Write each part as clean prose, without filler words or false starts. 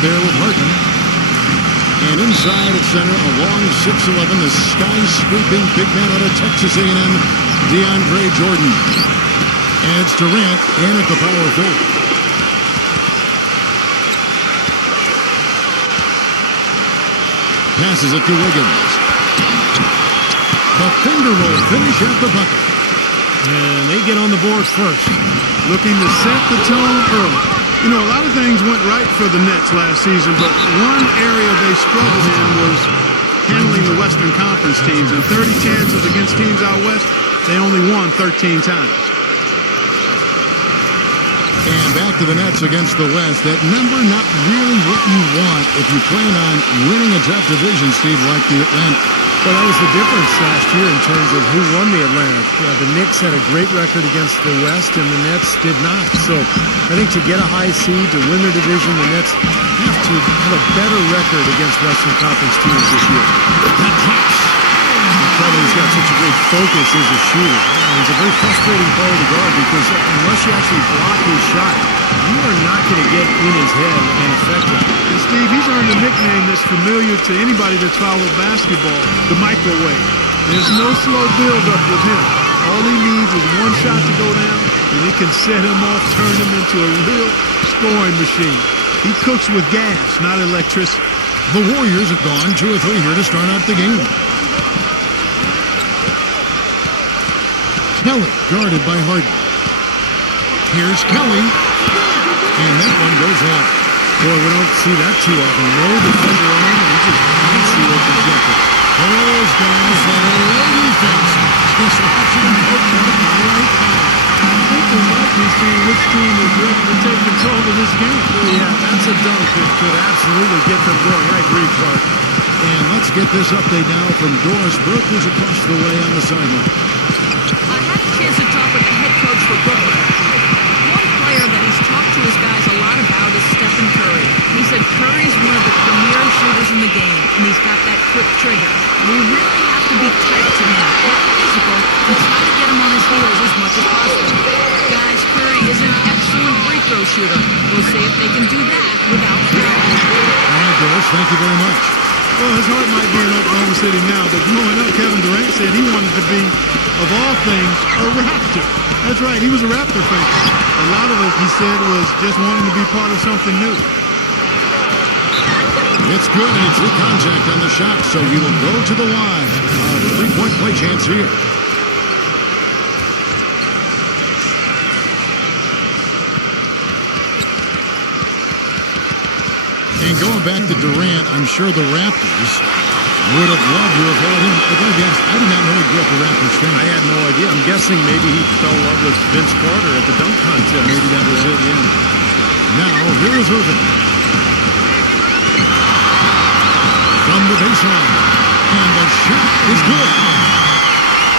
there with Harden. And inside at center, a long 6'11", the sky-sweeping big man out of Texas A&M, DeAndre Jordan. And it's Durant in at the power forward. Passes it to Wiggins. The finger roll finish at the bucket. And they get on the board first. Looking to set the tone early. You know, a lot of things went right for the Nets last season, but one area they struggled in was handling the Western Conference teams. And 30 chances against teams out west, they only won 13 times. And back to the Nets against the West. That number not really what you want if you plan on winning a tough division, Steve, like the Atlantic. Well, that was the difference last year in terms of who won the Atlantic. The Knicks had a great record against the West, and the Nets did not. So I think to get a high seed, to win their division, the Nets have to have a better record against Western Conference teams this year. That drops. He's got such a great focus as a shooter. He's a very frustrating player to guard because unless you actually block his shot, you are not going to get in his head and affect him. And Steve, he's earned a nickname that's familiar to anybody that's followed basketball, the microwave. There's no slow build-up with him. All he needs is one shot to go down, and it can set him off, turn him into a real scoring machine. He cooks with gas, not electricity. The Warriors have gone 2 or 3 here to start out the game. Kelly guarded by Harden. Here's Kelly. And that one goes off. Boy, we don't see that too often. No defender on him, and he just finds the open jumper. Those guys that are lady faces. Just watching them hook up right now. I think they might be seeing which team is ready to take control of this game. Yeah, that's a dunk that could absolutely get them going. I agree, Clark. And let's get this update now from Doris Burke, who's across the way on the sideline. I had a chance to talk with the head coach for Brooklyn. One player that he's talked to his guys a lot about is Stephen Curry. He said Curry's one of the premier shooters in the game, and he's got that quick trigger. We really have to be tight to him, get physical, and try to get him on his heels as much as possible. Guys, Curry is an excellent free throw shooter. We'll see if they can do that without fouling. All right, Doris, thank you very much. Well, his heart might be in Oklahoma City now, but growing up, Kevin Durant said he wanted to be, of all things, a Raptor. That's right, he was a Raptor fan. A lot of it, he said, was just wanting to be part of something new. It's good, and it's through contact on the shot, so we will go to the line. Three-point play chance here. And going back to Durant, I'm sure the Raptors would have loved to have had him. If I guess, I did not know he grew up a Raptors fan. I had no idea. I'm guessing maybe he fell in love with Vince Carter at the dunk contest. Maybe that was it, yeah. Now, here is Irving. From the baseline. And the shot is good.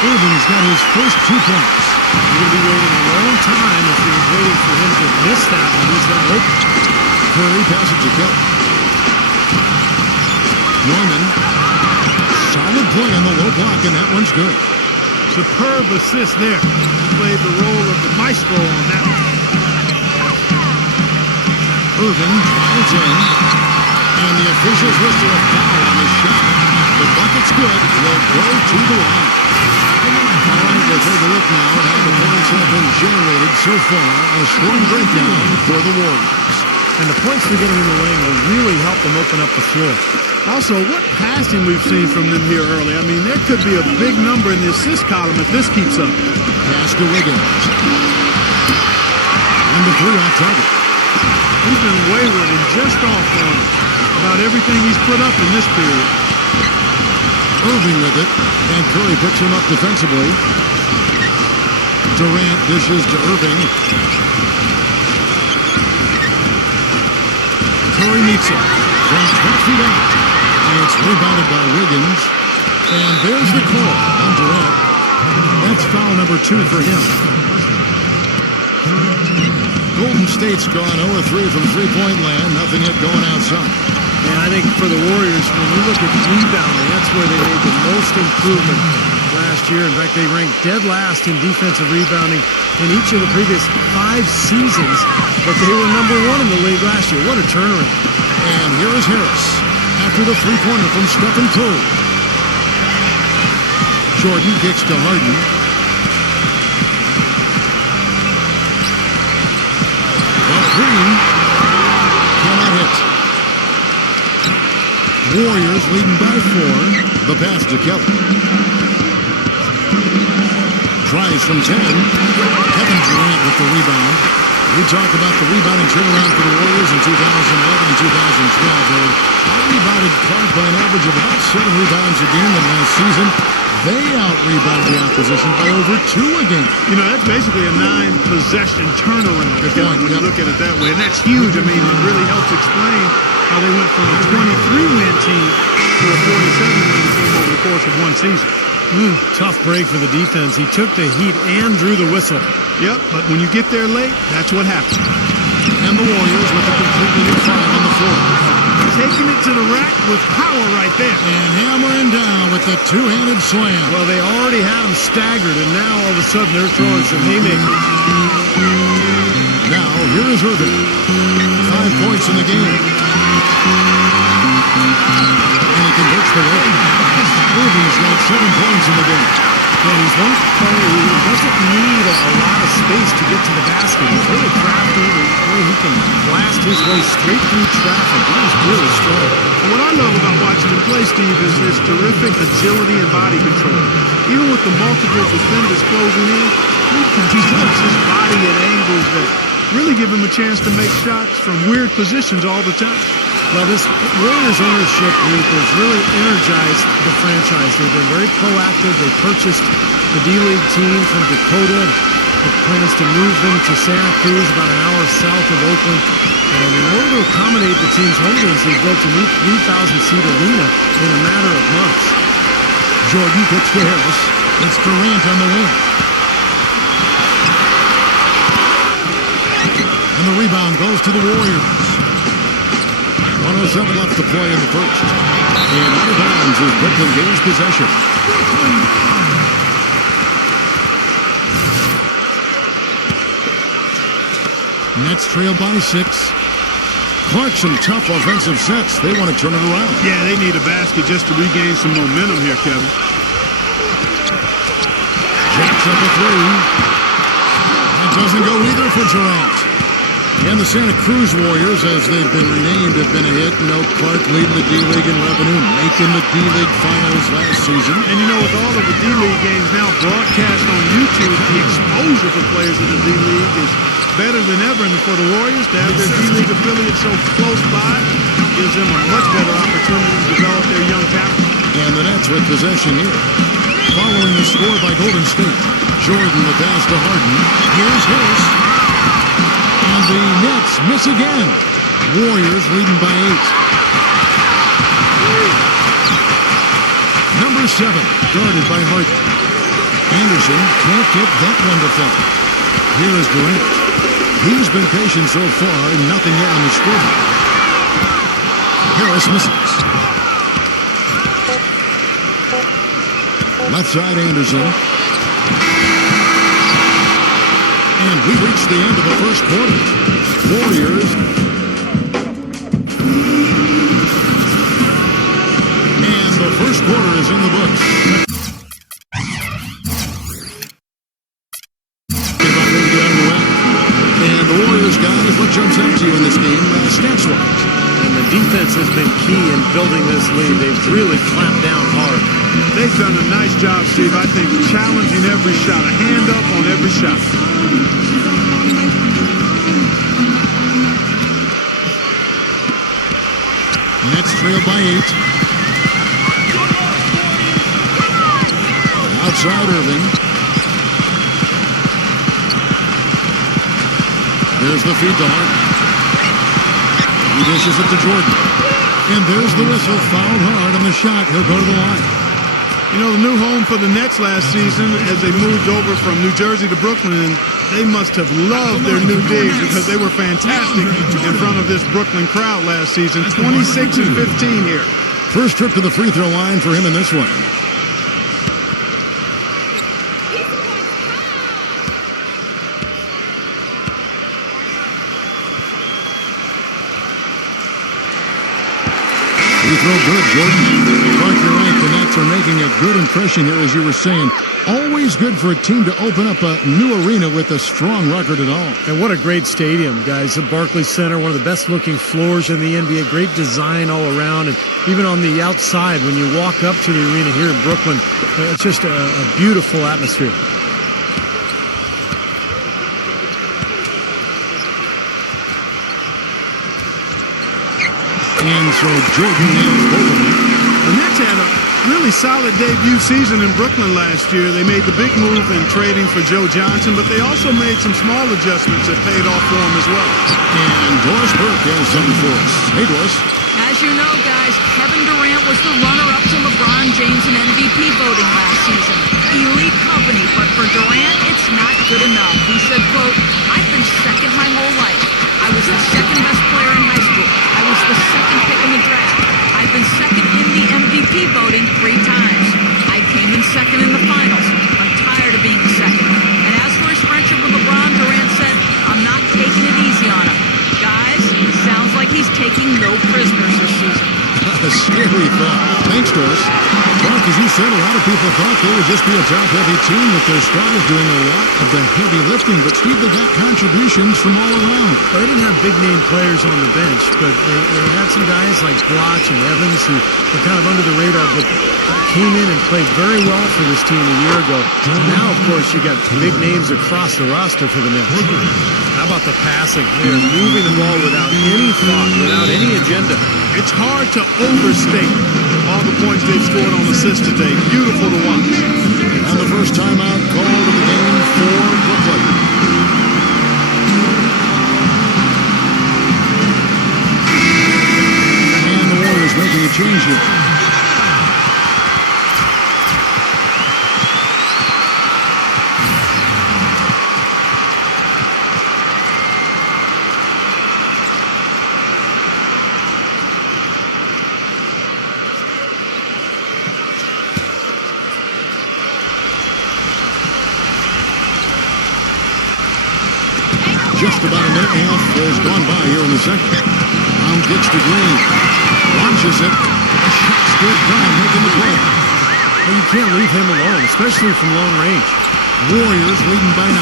Irving's got his first 2 points. You're going to be waiting a long time if you're waiting for him to miss that one. He's not open. Curry passes to Kelly. Norman. Solid play on the low block, and that one's good. Superb assist there. He played the role of the maestro on that one. Irving drives in, and the officials whistle a foul on the shot. The bucket's good. Will go to the line. All right, we'll take a look now at how the points have been generated so far. A scoring breakdown for the Warriors. And the points they're getting in the lane will really help them open up the floor. Also, what passing we've seen from them here early. I mean, there could be a big number in the assist column if this keeps up. Pass to Wiggins. And the 3 off target. He's been wayward and just off on about everything he's put up in this period. Irving with it, and Curry picks him up defensively. Durant dishes to Irving. Curry meets him from 12 feet out. And it's rebounded by Wiggins. And there's the call on Durant. That's foul number 2 for him. Golden State's gone 0-3 from three-point land. Nothing yet going outside. And I think for the Warriors, when you look at rebounding, that's where they made the most improvement last year. In fact, they ranked dead last in defensive rebounding in each of the previous 5 seasons, but they were number 1 in the league last year. What a turnaround. And here is Harris after the three-pointer from Stephen Curry. Jordan kicks to Harden. The three cannot hit. Warriors leading by 4. The pass to Kelly. Tries from 10. Kevin Durant with the rebound. We talked about the rebounding turnaround for the Warriors in 2011 and 2012. They out-rebounded Clark by an average of about 7 rebounds a game in last season. They out-rebounded the opposition by over 2 a game. You know, that's basically a 9-possession turnaround. Good point. When you look at it that way. And that's huge. I mean, it really helps explain how they went from a 23-win team to a 47-win team over the course of one season. Tough break for the defense. He took the heat and drew the whistle. Yep, but when you get there late, that's what happens. And the Warriors with a completely new 5 on the floor. Taking it to the rack with power right there. And hammering down with the two-handed slam. Well, they already had him staggered, and now all of a sudden they're throwing some haymakers. Now, here is Irving. 5 points in the game. And he converts the lead. Irving's got 7 points in the game. And he's one player who doesn't need a lot of space to get to the basket. He's really crafty. The way he can blast his way straight through traffic. He's really strong. And what I love about watching him play, Steve, is his terrific agility and body control. Even with the multiple defenders closing in, he constructs his body at angles that really give him a chance to make shots from weird positions all the time. Well, this Warriors ownership group has really energized the franchise. They've been very proactive. They purchased the D-League team from Dakota with plans to move them to Santa Cruz, about an hour south of Oakland. And in order to accommodate the team's home games, they built a new 3,000-seat arena in a matter of months. Jordan kicks to Harris. It's Durant on the wing. And the rebound goes to the Warriors. 107 left to play in the first. And out of bounds as Brooklyn gains possession. Nets trail by 6. Clark, some tough offensive sets. They want to turn it around. Yeah, they need a basket just to regain some momentum here, Kevin. Jacks up a 3. That doesn't go either for Durant. And the Santa Cruz Warriors, as they've been renamed, have been a hit. You know, Clark leading the D-League in revenue, making the D-League finals last season. And you know, with all of the D-League games now broadcast on YouTube, the exposure for players in the D-League is better than ever. And for the Warriors to have their D-League affiliate so close by gives them a much better opportunity to develop their young talent. And the Nets with possession here. Following the score by Golden State. Jordan the pass to Harden. Here's Harris. And the Nets miss again. Warriors leading by 8. Number 7, guarded by Harden. Anderson can't get that one to fall. Here is Durant. He's been patient so far, nothing yet on the scoreboard. Harris misses. Left side, Anderson. And we reached the end of the first quarter. Warriors. And the first quarter is in the books. About ready to get underway. And the Warriors, guys, what jumps out to you in this game, stats-wise? And the defense has been key in building this lead. They've really clamped down hard. They've done a nice job, Steve, I think, challenging every shot, a hand up on every shot. Nets trail by 8. Outside Irving. There's the feed to Harden. He dishes it to Jordan. And there's the whistle, fouled hard on the shot. He'll go to the line. You know, the new home for the Nets last season as they moved over from New Jersey to Brooklyn, and they must have loved their new digs because they were fantastic in front of this Brooklyn crowd last season. 26 and 15 here. First trip to the free throw line for him in this one. You throw good, Jordan. Clark, you're right. The Nets are making a good impression here, as you were saying. Always good for a team to open up a new arena with a strong record at all. And what a great stadium, guys. The Barclays Center, one of the best-looking floors in the NBA. Great design all around. And even on the outside, when you walk up to the arena here in Brooklyn, it's just a beautiful atmosphere. And so Jordan nails both of them. The Nets had a really solid debut season in Brooklyn last year. They made the big move in trading for Joe Johnson, but they also made some small adjustments that paid off for them as well. And Doris Burke has something for us. Hey, Doris. As you know, guys, Kevin Durant was the runner-up to LeBron James in MVP voting last season. Elite company, but for Durant, it's not good enough. He said, quote, "I've been second my whole life. I was the second best player in high school. I was the second pick in the draft. I've been second in the MVP voting 3 times. I came in second in the finals. I'm tired of being second." And as for his friendship with LeBron, Durant said, "I'm not taking it easy on him. Guys, it sounds like he's taking no prisoners this season." A scary thought. Thanks, Doris. Clark, as you said, a lot of people thought they would just be a top-heavy team with their starters doing a lot of the heavy lifting. But, Steve, they got contributions from all around. Well, they didn't have big-name players on the bench, but they had some guys like Bloch and Evans who were kind of under the radar, but came in and played very well for this team a year ago. Now, of course, you got big names across the roster for the Nets. How about the passing? They are moving the ball without any thought, without any agenda. It's hard to overstate all the points they've scored on assists today. Beautiful to watch. And the first timeout called in the game for Brooklyn. And the Warriors making a change here. Just about a minute and a half has gone by here in the second. Brown gets to Green. Launches it. Shot's good. Brown making the play. Well, you can't leave him alone, especially from long range. Warriors leading by 9.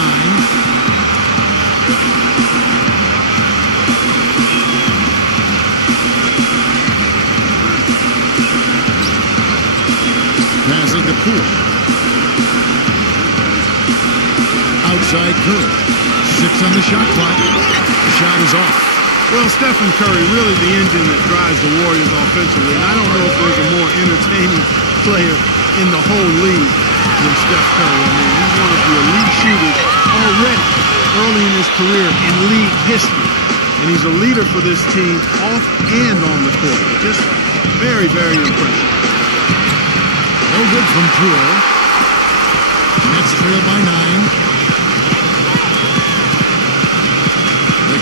Passing to Poole. Outside Curry. 6 on the shot clock. The shot is off. Well, Stephen Curry, really the engine that drives the Warriors offensively. And I don't know if there's a more entertaining player in the whole league than Steph Curry. I mean, he's one of the elite shooters already early in his career in league history. And he's a leader for this team off and on the court. Just very, very impressive. No good from Poole. Nets trail by 9.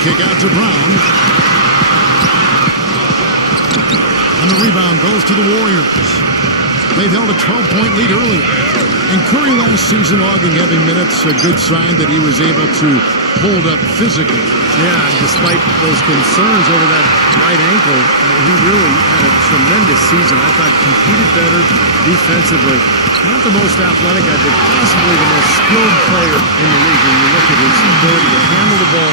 Kick out to Brown. And the rebound goes to the Warriors. They've held a 12-point lead earlier. And Curry last season logging heavy minutes, a good sign that he was able to hold up physically. Yeah, despite those concerns over that right ankle, he really had a tremendous season. I thought competed better defensively. Not the most athletic, I think possibly the most skilled player in the league when you look at his ability to handle the ball,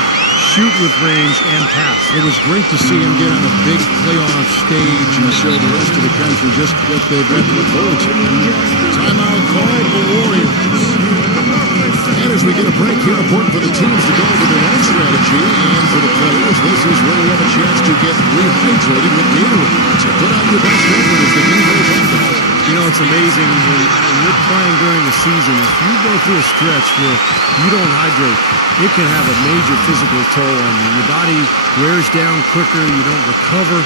shoot with range, and pass. It was great to see him get on a big playoff stage and show the rest of the country just what they've got to look forward to. Timeout called the Warriors. And as we get a break here, important for the teams to go over their own strategy, and for the players, this is where we have a chance to get rehydrated with Gatorade. So put out your best effort as the game goes on, guys. You know, it's amazing when you're playing during the season, if you go through a stretch where you don't hydrate, it can have a major physical toll on you. Your body wears down quicker, you don't recover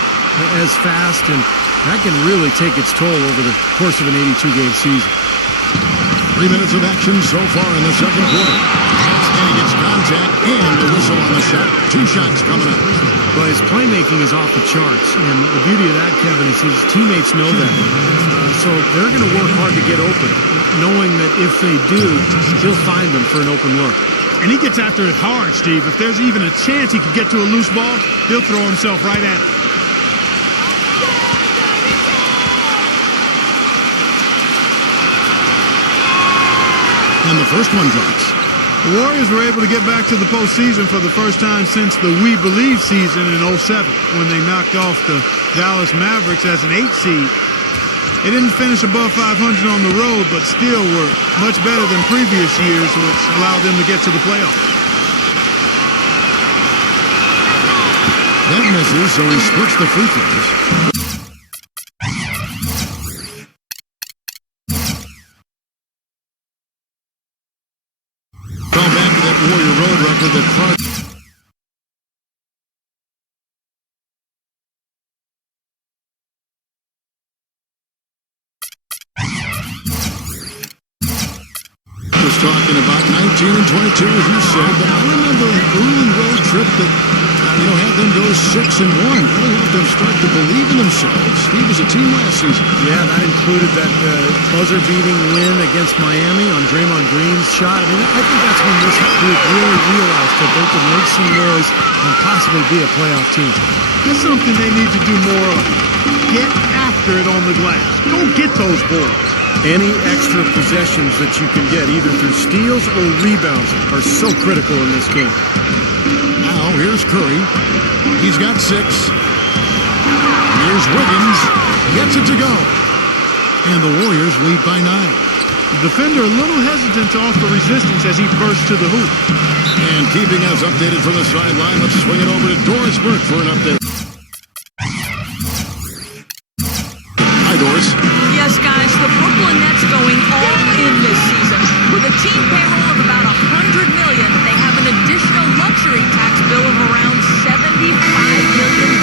as fast, and that can really take its toll over the course of an 82-game season. 3 minutes of action so far in the second quarter. And he gets contact and the whistle on the shot. 2 shots coming up. But his playmaking is off the charts. And the beauty of that, Kevin, is his teammates know that. So they're going to work hard to get open, knowing that if they do, he'll find them for an open look. And he gets after it hard, Steve. If there's even a chance he could get to a loose ball, he'll throw himself right at it. first one drops. The Warriors were able to get back to the postseason for the first time since the We Believe season in 07 when they knocked off the Dallas Mavericks as an 8 seed. They didn't finish above 500 on the road, but still were much better than previous years, which allowed them to get to the playoffs. That misses, so he splits the free throws. Fell back to that Warrior road record that Clark. Was talking about 19 and 22, as you said, but I remember an early road trip that, had them go 6 and 1. Really helped them start to believe in themselves. Steve was a team last season. Yeah, that included that buzzer-beating win against Miami on Draymond Green's shot. I mean, I think that's when this group really realized that they could make some noise and possibly be a playoff team. That's something they need to do more of. Get after it on the glass. Go get those boards. Any extra possessions that you can get, either through steals or rebounds, are so critical in this game. Now, here's Curry. He's got 6. Here's Wiggins. Gets it to go. And the Warriors lead by 9. The defender a little hesitant to offer resistance as he bursts to the hoop. And keeping us updated from the sideline, let's swing it over to Doris Burke for an update. Hi, Doris. Yes, guys, the Brooklyn Nets going all in this season. With a team payroll of about $100 million, they have an additional luxury tax bill of around $75 million.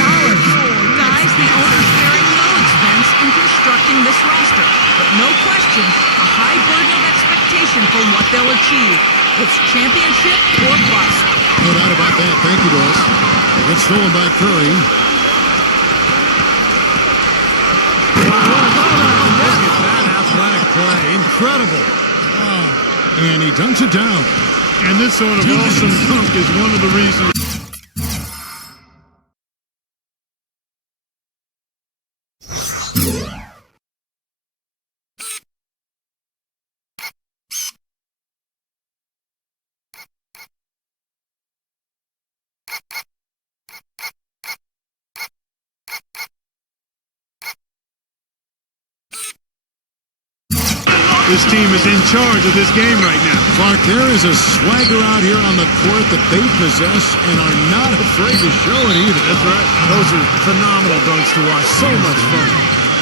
Guys, the owner's bearing no expense in constructing this roster. But no question, a high burden of expectation for what they'll achieve. It's championship or bust. No doubt about that. Thank you, Doris. It's stolen by Curry. Play. Incredible. And he dunks it down. And this sort of awesome dunk is one of the reasons. This team is in charge of this game right now. Clark, there is a swagger out here on the court that they possess and are not afraid to show it either. That's right. Those are phenomenal dunks to watch. So much fun.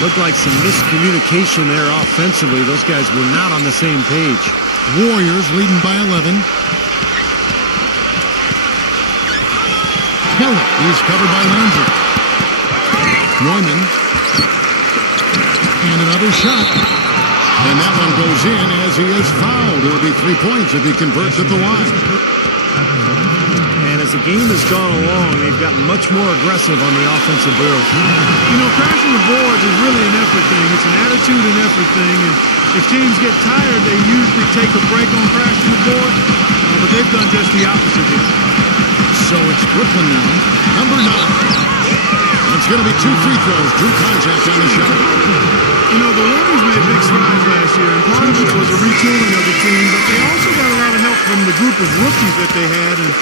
Looked like some miscommunication there offensively. Those guys were not on the same page. Warriors leading by 11. Keller, he's covered by Landry. Neumann. And another shot. And that one goes in as he is fouled. It'll be 3 points if he converts at the line. And as the game has gone along, they've gotten much more aggressive on the offensive boards. Crashing the boards is really an effort thing. It's an attitude and effort thing. And if teams get tired, they usually take a break on crashing the board. But they've done just the opposite here. So it's Brooklyn now. Number 9. It's going to be 2 free throws. Drew contact on the shot. The Warriors made big strides last year, and part of it was a retooling of the team, but they also got a lot of help from the group of rookies that they had, and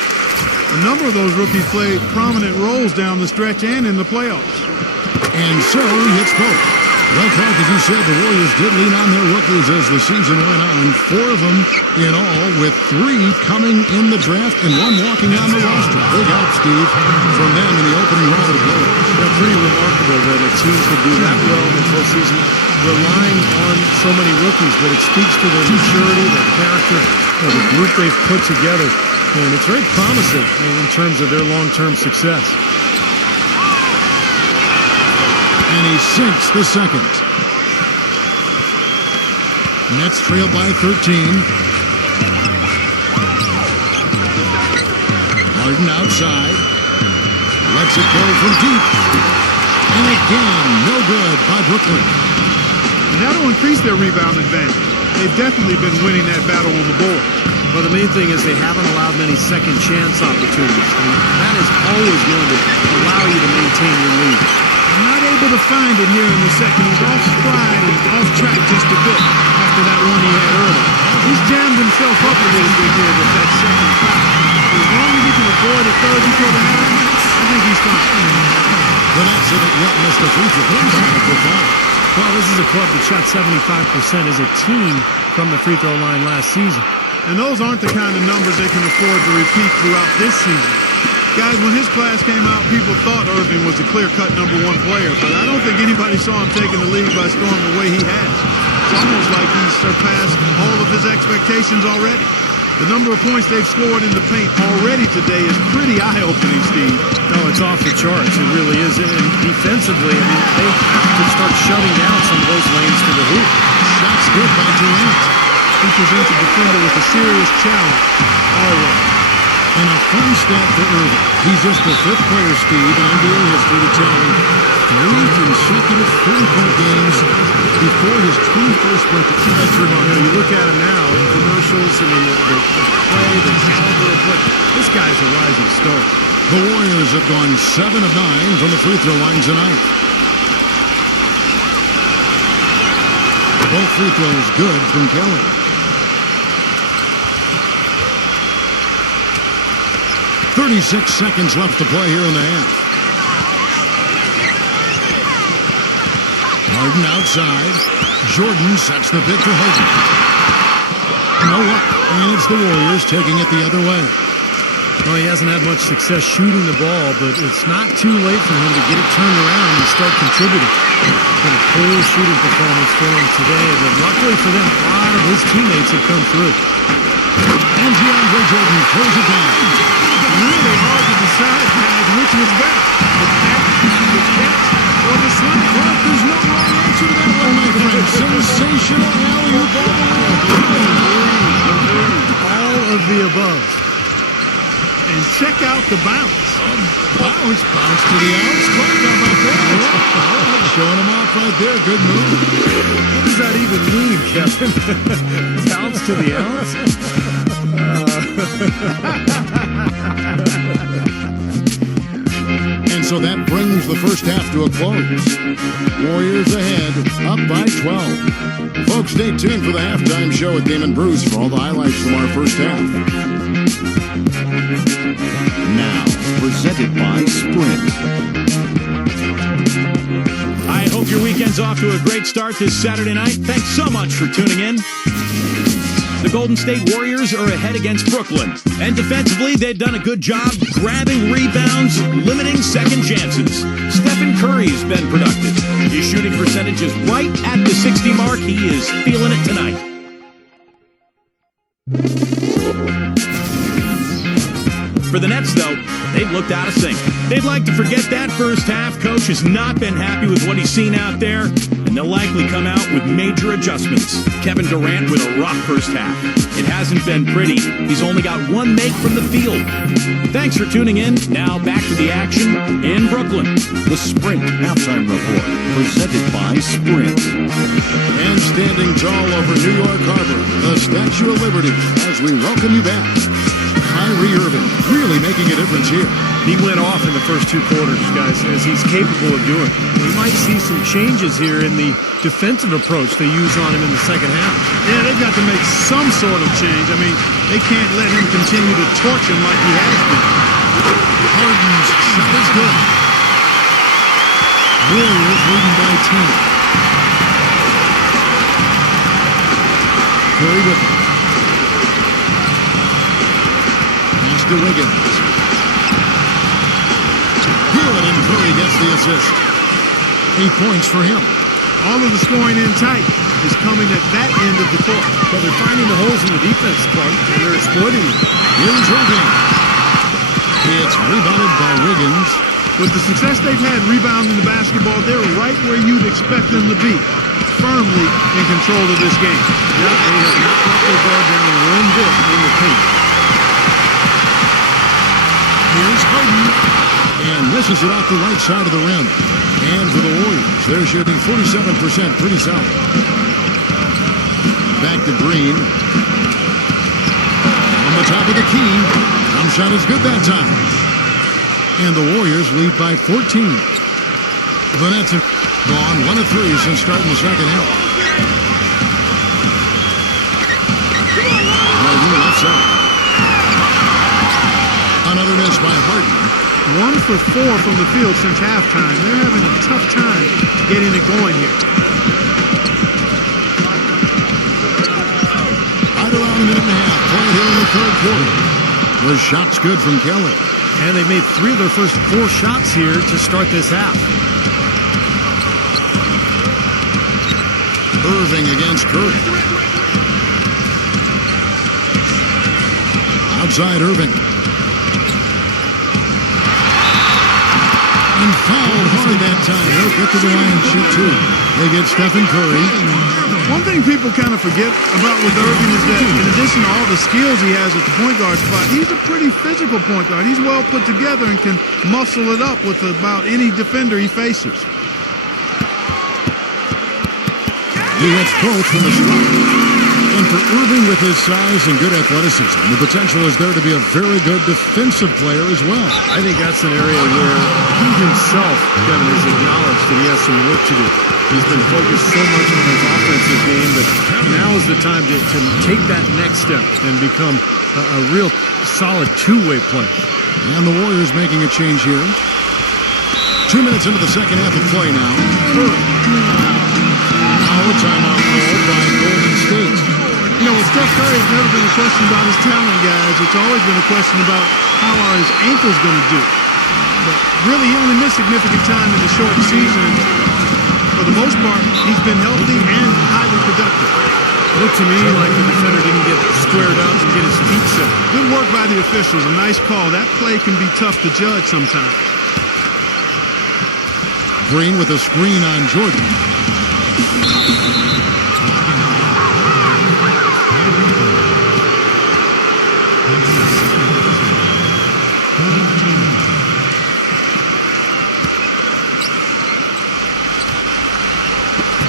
a number of those rookies played prominent roles down the stretch and in the playoffs. And so he hits both. Well, Clark, as you said, the Warriors did lean on their rookies as the season went on. 4 of them in all, with 3 coming in the draft and 1 walking on the roster. Big help, Steve, from them in the opening round of the playoffs. Yeah, pretty remarkable that a team could do that well in the postseason, relying on so many rookies, but it speaks to their maturity, their character, the group they've put together, and it's very promising in terms of their long-term success. And he sinks the second. Nets trail by 13. Harden outside. Lets it go from deep. And again, no good by Brooklyn. And that'll increase their rebound advantage. They've definitely been winning that battle on the board. Well, the main thing is they haven't allowed many second chance opportunities. And that is always going to allow you to maintain your lead. Not able to find it here in the second. He's off stride and off track just a bit after to that one he had earlier. He's jammed himself up a little bit here with that second foul. As long as he can avoid a third before the half, I think he's fine. The Nets haven't yet missed a free throw for foul. Well, this is a club that shot 75% as a team from the free throw line last season. And those aren't the kind of numbers they can afford to repeat throughout this season. Guys, when his class came out, people thought Irving was a clear-cut #1 player, but I don't think anybody saw him taking the league by storm the way he has. It's almost like he's surpassed all of his expectations already. The number of points they've scored in the paint already today is pretty eye-opening, Steve. No, it's off the charts. It really is. And defensively, I mean, they have to start shutting down some of those lanes to the hoop. Shots good by Durant. He presents a defender with a serious challenge always. And a fun stat for Irving. He's just the 5th player, Steve, in NBA history to tally 3 consecutive 30-point games before his 21st birthday. That's remarkable. You look at him now in commercials, I mean, the play, the caliber of play. This guy's a rising star. The Warriors have gone 7 of 9 from the free throw line tonight. Both free throws good from Kelly. 36 seconds left to play here in the half. Harden outside. Jordan sets the pick for Harden. No luck. And it's the Warriors taking it the other way. Well, he hasn't had much success shooting the ball, but it's not too late for him to get it turned around and start contributing. Been a poor shooting performance for him today, but luckily for them, a lot of his teammates have come through. And DeAndre Jordan throws it down. Really hard to decide, guys, which was better, the pass, the catch, or the slam. Well, there's no wrong answer to that one, my friend. Sensational alley-oop all the way. All of the above. And check out the bounce. Bounce to the outs. Clark, how about that? All right, showing him off right there. Good move. What does that even mean, Kevin? Bounce to the outs? And so that brings the first half to a close. Warriors ahead, up by 12. Folks, stay tuned for the halftime show with Damon Bruce for all the highlights from our first half. Now, presented by Sprint. I hope your weekend's off to a great start this Saturday night. Thanks so much for tuning in. The Golden State Warriors are ahead against Brooklyn. And defensively, they've done a good job grabbing rebounds, limiting second chances. Stephen Curry's been productive. His shooting percentage is right at the 60 mark. He is feeling it tonight. For the Nets, though, they've looked out of sync. They'd like to forget that first half. Coach has not been happy with what he's seen out there, and they'll likely come out with major adjustments. Kevin Durant with a rough first half. It hasn't been pretty. He's only got 1 make from the field. Thanks for tuning in. Now back to the action in Brooklyn. The Sprint Halftime Report, presented by Sprint. And standing tall over New York Harbor, the Statue of Liberty, as we welcome you back. Kyrie Irving really making a difference here. He went off in the first 2 quarters, guys, as he's capable of doing. We might see some changes here in the defensive approach they use on him in the second half. Yeah, they've got to make some sort of change. I mean, they can't let him continue to torch him like he has been. Harden's shot is good. Warriors leading by 10. Curry with it. Pass to Wiggins. Good, and Curry gets the assist. 8 points for him. All of the scoring in tight is coming at that end of the court. But they're finding the holes in the defense, Clark, and they're exploiting them. Here's Irving. It's rebounded by Wiggins. With the success they've had rebounding the basketball, they're right where you'd expect them to be, firmly in control of this game. Yeah, they have not let their guard down 1 bit in the paint. Here's Harden. And misses it off the right side of the rim. And for the Warriors, they're shooting 47%, pretty solid. Back to Green. On the top of the key. Jump shot is good that time. And the Warriors lead by 14. The Nets have gone 1 of 3 since starting the second half. himself. Another miss by Harden. 1 for 4 from the field since halftime. They're having a tough time getting it going here. Right around a minute and a half. Play here in the third quarter. The shot's good from Kelly. And they made 3 of their first 4 shots here to start this half. Irving against Curry. Outside Irving. And fouled hard that time. He'll get to the line and shoot 2. They get Stephen Curry. One thing people kind of forget about with Irving is that in addition to all the skills he has at the point guard spot, he's a pretty physical point guard. He's well put together and can muscle it up with about any defender he faces. He hits both from the stripe. And for Irving, with his size and good athleticism, the potential is there to be a very good defensive player as well. I think that's an area where he himself, Kevin, has acknowledged that he has some work to do. He's been focused so much on his offensive game, but now is the time to take that next step and become a real solid two-way player. And the Warriors making a change here. 2 minutes into the second half of play now. Now a timeout called by Golden State. You know, with Steph Curry, it's never been a question about his talent, guys. It's always been a question about how are his ankles going to do. But really, he only missed significant time in the short season. For the most part, he's been healthy and highly productive. It looked to me like the defender didn't get squared up and get his feet set. Good work by the officials. A nice call. That play can be tough to judge sometimes. Green with a screen on Jordan.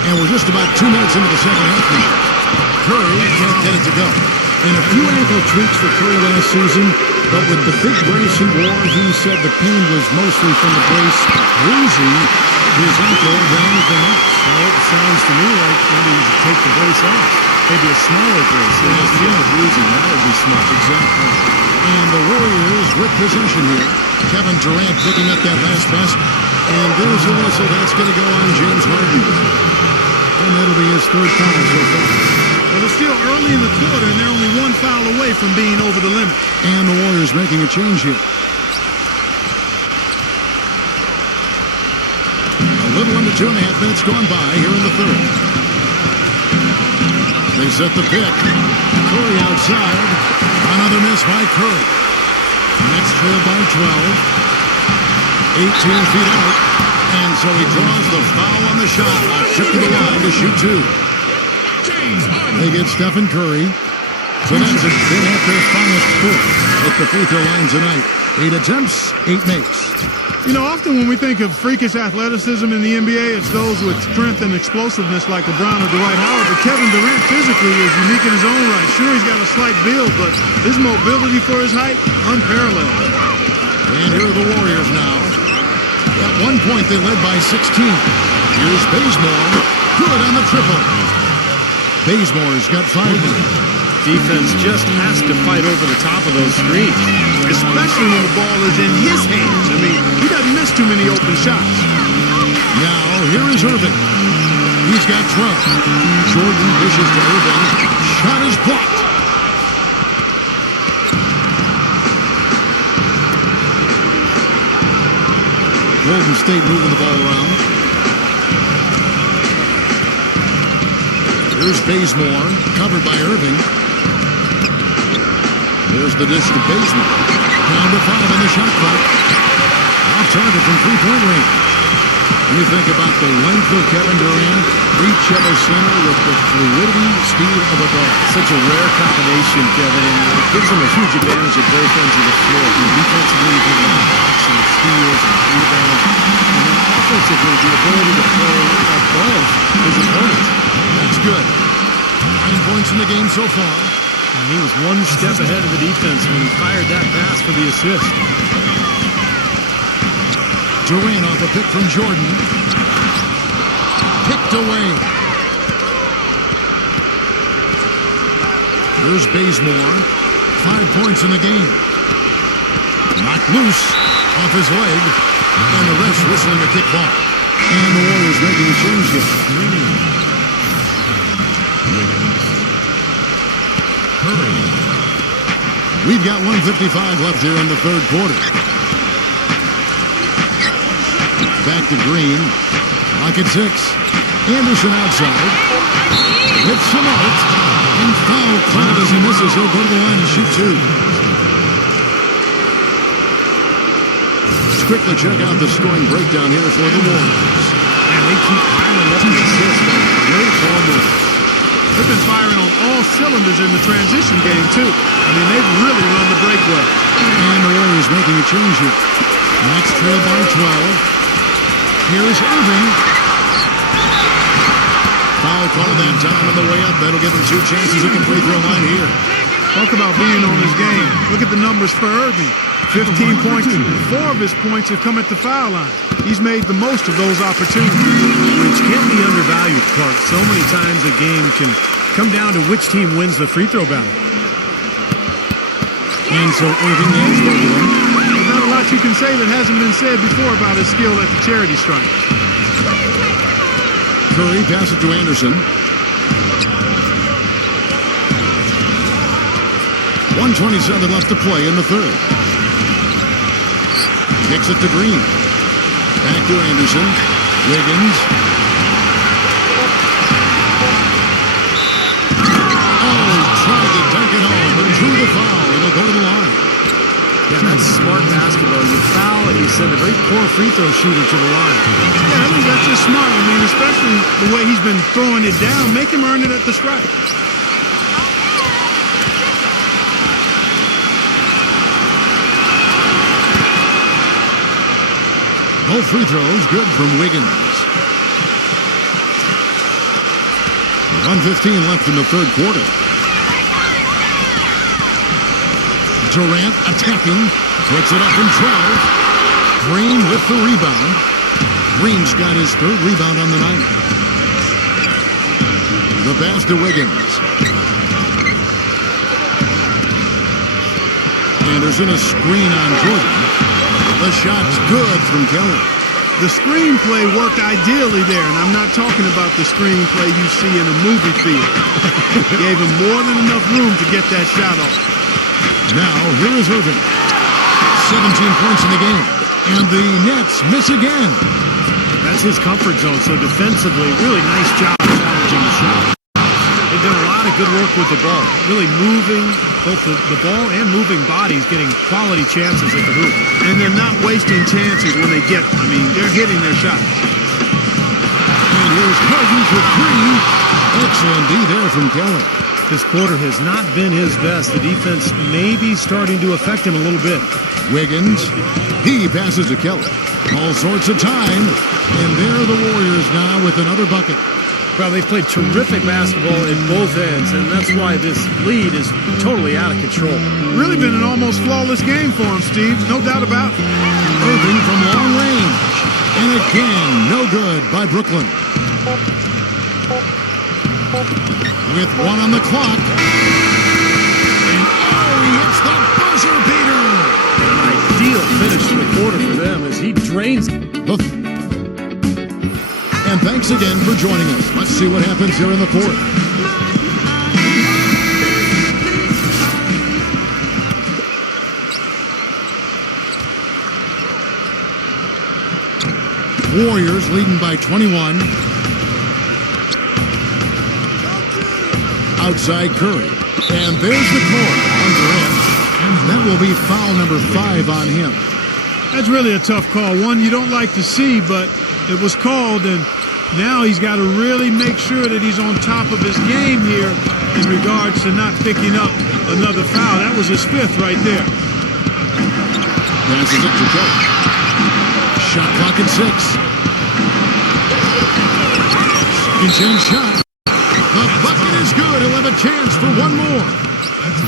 And we're just about 2 minutes into the second half now. Curry can't get it to go. And a few ankle tweaks for Curry last season, but with the big brace he wore, he said the pain was mostly from the brace bruising his ankle than anything else. Well, it sounds to me like maybe you should take the brace off. Maybe a smaller brace. They just feel the bruising. That would be smart. Exactly. And the Warriors with possession here. Kevin Durant picking up that last basket. And there's a whistle. That's going to go on James Harden. And that'll be his third foul so far. Well, they're still early in the quarter, and they're only 1 foul away from being over the limit. And the Warriors making a change here. A little under 2.5 minutes gone by here in the third. They set the pick. Curry outside. Another miss by Curry. Next trail by 12. 18 feet out. And so he draws the foul on the shot. A trip to the line to shoot 2. They get Stephen Curry. The Nets have been at their finest 4 at the free throw line tonight. 8 attempts, 8 makes. You know, often when we think of freakish athleticism in the NBA, it's those with strength and explosiveness like LeBron or Dwight Howard. But Kevin Durant physically is unique in his own right. Sure, he's got a slight build, but his mobility for his height, unparalleled. And here are the Warriors now. At one point, they led by 16. Here's Bazemore. Good on the triple. Bazemore's got 5 now. Defense just has to fight over the top of those screens. Especially when the ball is in his hands. I mean, he doesn't miss too many open shots. Now, here is Irving. He's got 12. Jordan dishes to Irving. Shot is blocked. Golden State moving the ball around. Here's Bazemore, covered by Irving. There's the dish to Bazemore. Down to 5 on the shot clock. Off target from three-point range. You think about the length of Kevin Durant, reach of a center with the fluidity, speed of a guard. Such a rare combination, Kevin. It gives them a huge advantage at both ends of the floor. Defensively, you get blocks and steals and rebounds. And then offensively, the ability to play above his opponents. That's good. 9 points in the game so far. And he was one step ahead of the defense when he fired that pass for the assist. Durant off a pick from Jordan. Picked away. Here's Bazemore. 5 points in the game. Knocked loose off his leg, and the refs whistling the kick ball. And the Warriors making a change here. We've got 1:55 left here in the third quarter. Back to Green. Lock at 6. Anderson outside. Hits some out. And foul called as he misses. He'll go to the line and shoot 2. Let's quickly check out the scoring breakdown here for the Warriors. And they keep piling up the assists. Great ball movement. They've been firing on all cylinders in the transition game, too. I mean, they've really run the break well. And the Warriors making a change here. Next trail by 12. Here's Irving. Foul call that time on the way up. That'll give him 2 chances at the free throw line here. Talk about being on his game. Look at the numbers for Irving. 15 points, and 4 of his points have come at the foul line. He's made the most of those opportunities. Which can be undervalued, Clark. So many times a game can come down to which team wins the free throw battle. And so Irving nails both of them. There's not a lot you can say that hasn't been said before about his skill at the charity stripe. Curry passes it to Anderson. 1:27 left to play in the third. Kicks it to Green. Back to Anderson. Wiggins. Oh, tried to dunk it home, but drew the foul. It'll go to the line. Yeah, that's smart basketball. You foul and you send a very poor free throw shooter to the line. Yeah, I think that's just smart. I mean, especially the way he's been throwing it down. Make him earn it at the stripe. Both free throws good from Wiggins. 1:15 left in the third quarter. Durant attacking. Puts it up in 12. Green with the rebound. Green's got his 3rd rebound on the night. The pass to Wiggins. Anderson a screen on Jordan. The shot's good from Kelly. The screenplay worked ideally there, and I'm not talking about the screenplay you see in a movie theater. Gave him more than enough room to get that shot off. Now, here is Irving. 17 points in the game. And the Nets miss again. That's his comfort zone. So defensively, really nice job challenging the shot. They've done a lot of good work with the ball. Really moving both the ball and moving bodies, getting quality chances at the hoop. And they're not wasting chances when they get them. I mean, they're hitting their shots. And here's Cousins with Green. Excellent D there from Kelly. This quarter has not been his best. The defense may be starting to affect him a little bit. Wiggins, he passes to Kelly. All sorts of time. And there are the Warriors now with another bucket. Well, they've played terrific basketball at both ends, and that's why this lead is totally out of control. Really been an almost flawless game for him, Steve. No doubt about it. Irving from long range. And again, no good by Brooklyn. With 1 on the clock. And oh, he hits the buzzer beater. An ideal finish to the quarter for them as he drains it. And thanks again for joining us. Let's see what happens here in the fourth. Warriors leading by 21. Outside Curry. And there's the call on Durant. And that will be foul number 5 on him. That's really a tough call. One you don't like to see, but it was called, and now he's got to really make sure that he's on top of his game here in regards to not picking up another foul. That was his 5th right there. Passes it to Kelly. Shot clock at 6. Second chance shot. The bucket is good. He'll have a chance for one more.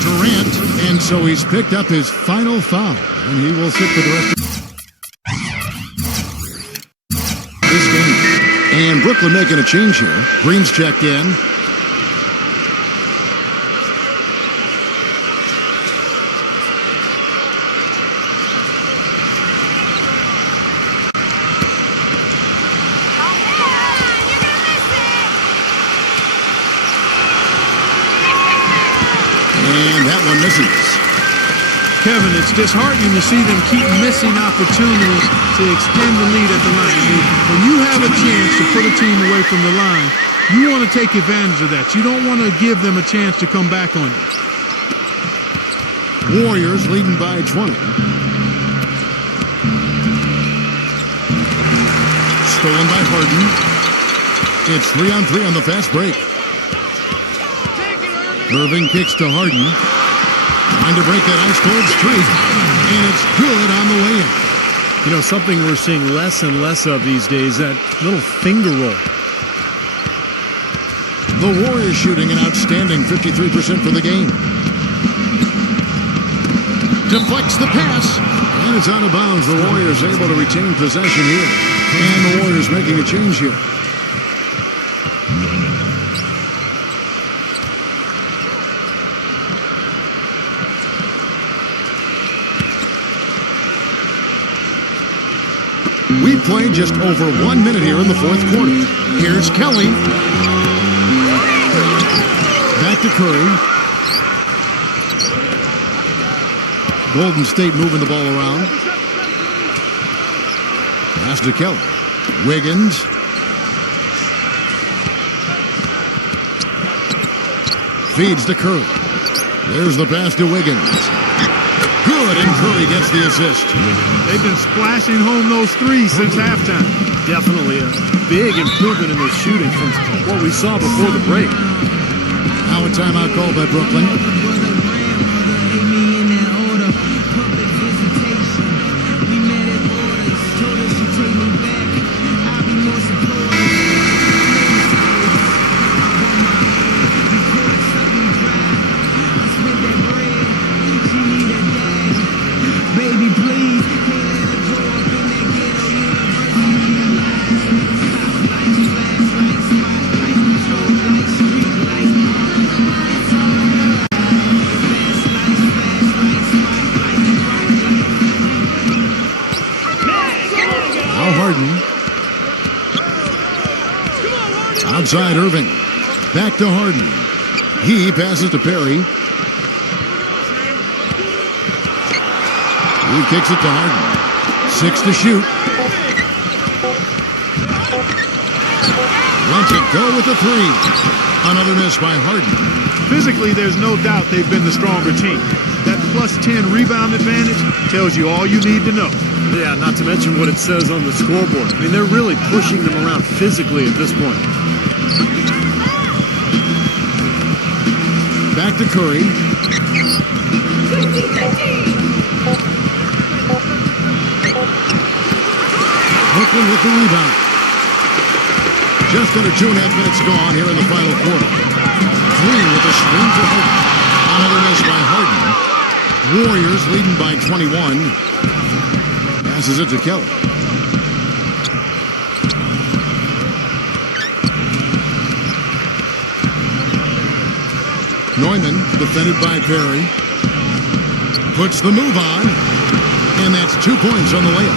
Durant, and so he's picked up his final foul, and he will sit for the rest of this game. And Brooklyn making a change here. Green's checked in. And that one misses. Kevin, it's disheartening to see them keep missing opportunities to extend the lead at the line. I mean, when you have a chance to put a team away from the line, you want to take advantage of that. You don't want to give them a chance to come back on you. Warriors leading by 20. Stolen by Harden. It's 3-on-3 on the fast break. Irving kicks to Harden. Trying to break that ice-cold streak. And it's good on the way in. You know, something we're seeing less and less of these days, that little finger roll. The Warriors shooting an outstanding 53% for the game. Deflects the pass. And it's out of bounds. The Warriors able to retain possession here. And the Warriors making a change here. We played just over 1 minute here in the fourth quarter. Here's Kelly. Back to Curry. Golden State moving the ball around. Pass to Kelly. Wiggins. Feeds to Curry. There's the pass to Wiggins. Good, and Curry gets the assist. They've been splashing home those threes since halftime. Definitely a big improvement in their shooting from what we saw before the break. Now a timeout called by Brooklyn. Outside Irving. Back to Harden. He passes to Perry. He kicks it to Harden. 6 to shoot. Lets it go with the 3. Another miss by Harden. Physically, there's no doubt they've been the stronger team. That plus 10 rebound advantage tells you all you need to know. Yeah, not to mention what it says on the scoreboard. I mean, they're really pushing them around physically at this point. Back to Curry. Brooklyn with the rebound. Just under 2.5 minutes gone here in the final quarter. Green with a screen for Harden. Another miss by Harden. Warriors leading by 21. Passes it to Kelly. Neumann, defended by Perry. Puts the move on. And that's 2 points on the layup.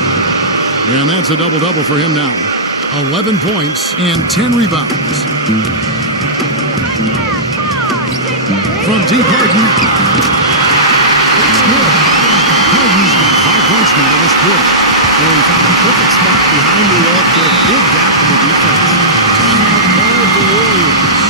And that's a double-double for him now. 11 points and 10 rebounds. From deep, Harden. It's good. Harden's got 5 points now in this quarter. And he found a perfect spot behind the arc for a big gap in the defense. Timeout called the Warriors.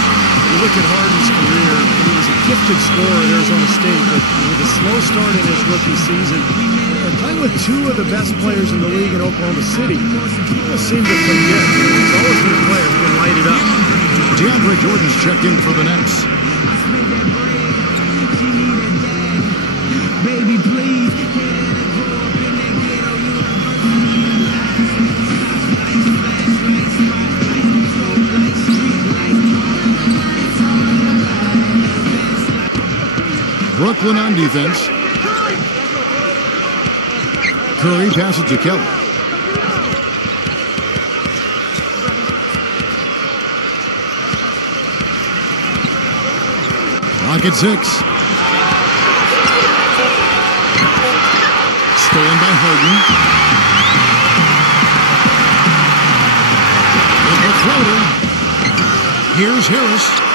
You look at Harden's career, he was a gifted scorer at Arizona State, but with a slow start in his rookie season, and playing with 2 of the best players in the league in Oklahoma City, people seem to forget that he's always been a player who can light it up. DeAndre Jordan's checked in for the Nets. Brooklyn on defense. Curry passes to Kelly. Clock at 6. Stolen by Harden. With the floater. Here's Harris.